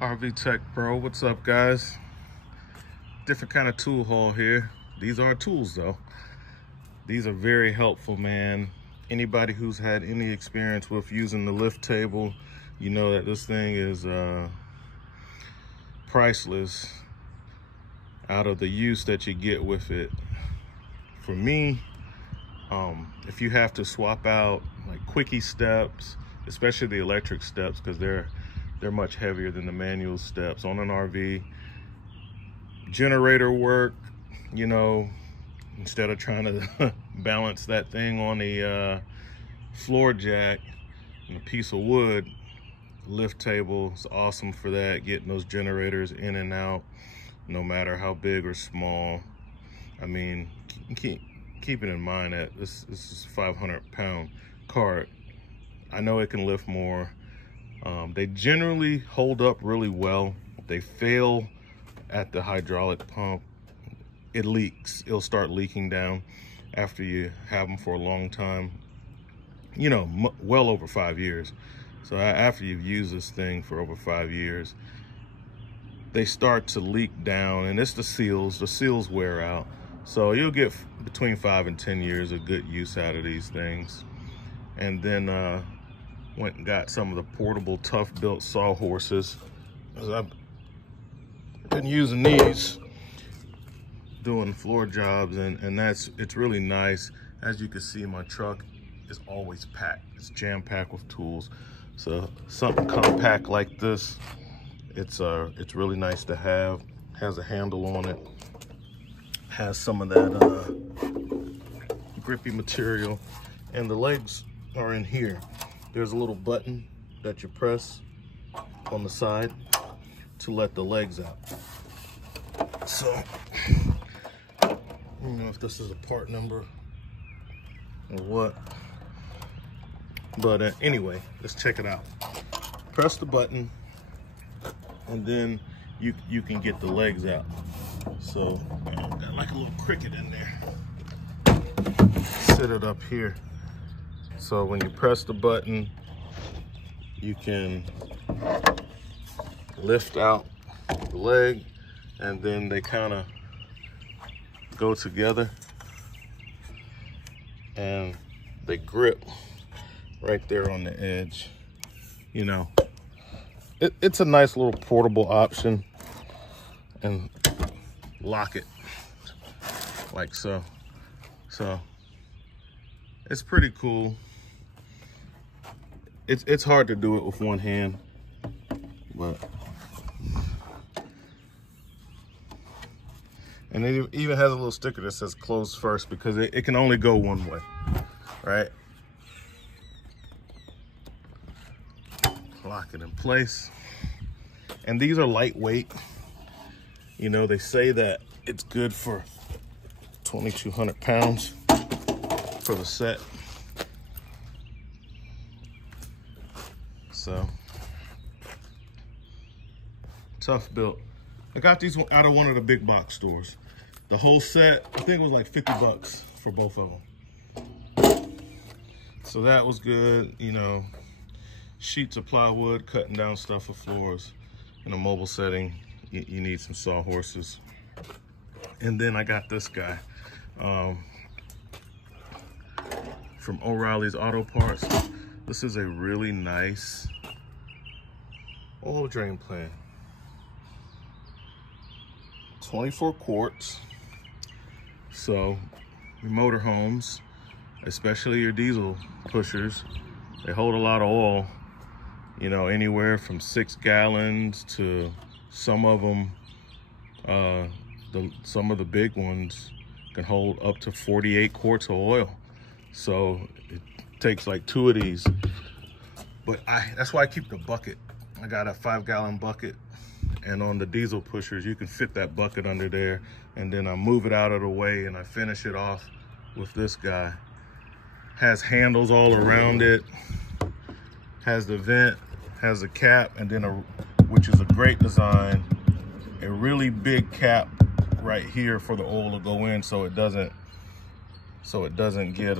RV Tech Pro, what's up guys? Different kind of tool haul here. These are tools though. These are very helpful, man. Anybody who's had any experience with using the lift table, you know that this thing is priceless out of the use that you get with it. For me, if you have to swap out like quickie steps, especially the electric steps, because they're much heavier than the manual steps on an RV, generator work, you know, instead of trying to balance that thing on the floor jack and a piece of wood, lift table is awesome for that, getting those generators in and out, no matter how big or small. I mean, keeping in mind that this is a 500-pound cart. I know it can lift more. They generally hold up really well. They fail at the hydraulic pump. It leaks. It'll start leaking down after you have them for a long time. You know, well over 5 years. So after you've used this thing for over 5 years, they start to leak down, and it's the seals. The seals wear out. So you'll get between 5 and 10 years of good use out of these things. And then went and got some of the portable tough-built sawhorses. I've been using these doing floor jobs, and it's really nice. As you can see, my truck is always packed. It's jam-packed with tools. So something compact like this, it's really nice to have. Has a handle on it. Has some of that grippy material, and the legs are in here. There's a little button that you press on the side to let the legs out. So, I don't know if this is a part number or what, but anyway, let's check it out. Press the button, and then you can get the legs out. So, got like a little cricket in there. Set it up here. So when you press the button, you can lift out the leg, and then they kind of go together and they grip right there on the edge. You know, it's a nice little portable option, and lock it like so. So it's pretty cool. It's hard to do it with one hand, but, and it even has a little sticker that says close first, because it can only go one way, right? Lock it in place. And these are lightweight. You know, they say that it's good for 2,200 pounds for the set. So, tough built. I got these out of one of the big box stores. The whole set, I think it was like 50 bucks for both of them. So that was good. You know, sheets of plywood, cutting down stuff for floors. In a mobile setting, you need some sawhorses. And then I got this guy from O'Reilly's Auto Parts. This is a really nice oil drain pan. 24 quarts. So your motorhomes, especially your diesel pushers, they hold a lot of oil. You know, anywhere from 6 gallons to some of them, some of the big ones can hold up to 48 quarts of oil. So it takes like 2 of these. But that's why I keep the bucket. I got a 5-gallon bucket, and on the diesel pushers, you can fit that bucket under there, and then I move it out of the way and I finish it off with this guy. Has handles all around it, has the vent, has a cap, and then which is a great design, a really big cap right here for the oil to go in, so it doesn't get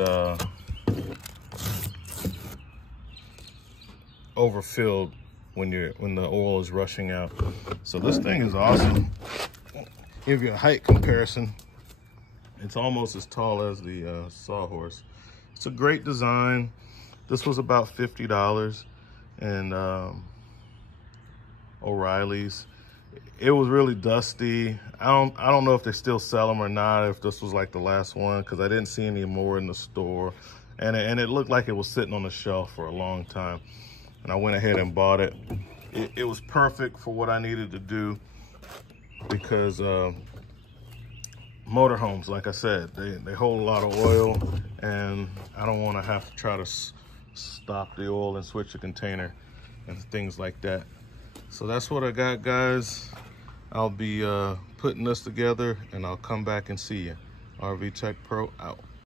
overfilled when the oil is rushing out. So this thing is awesome. Give you a height comparison. It's almost as tall as the Sawhorse. It's a great design. This was about $50 and O'Reilly's. It was really dusty. I don't know if they still sell them or not, if this was like the last one, because I didn't see any more in the store. And it looked like it was sitting on the shelf for a long time. And I went ahead and bought it. It was perfect for what I needed to do, because motorhomes, like I said, they hold a lot of oil, and I don't want to have to try to stop the oil and switch a container and things like that. So that's what I got, guys. I'll be putting this together, and I'll come back and see you. RV Tech Pro out.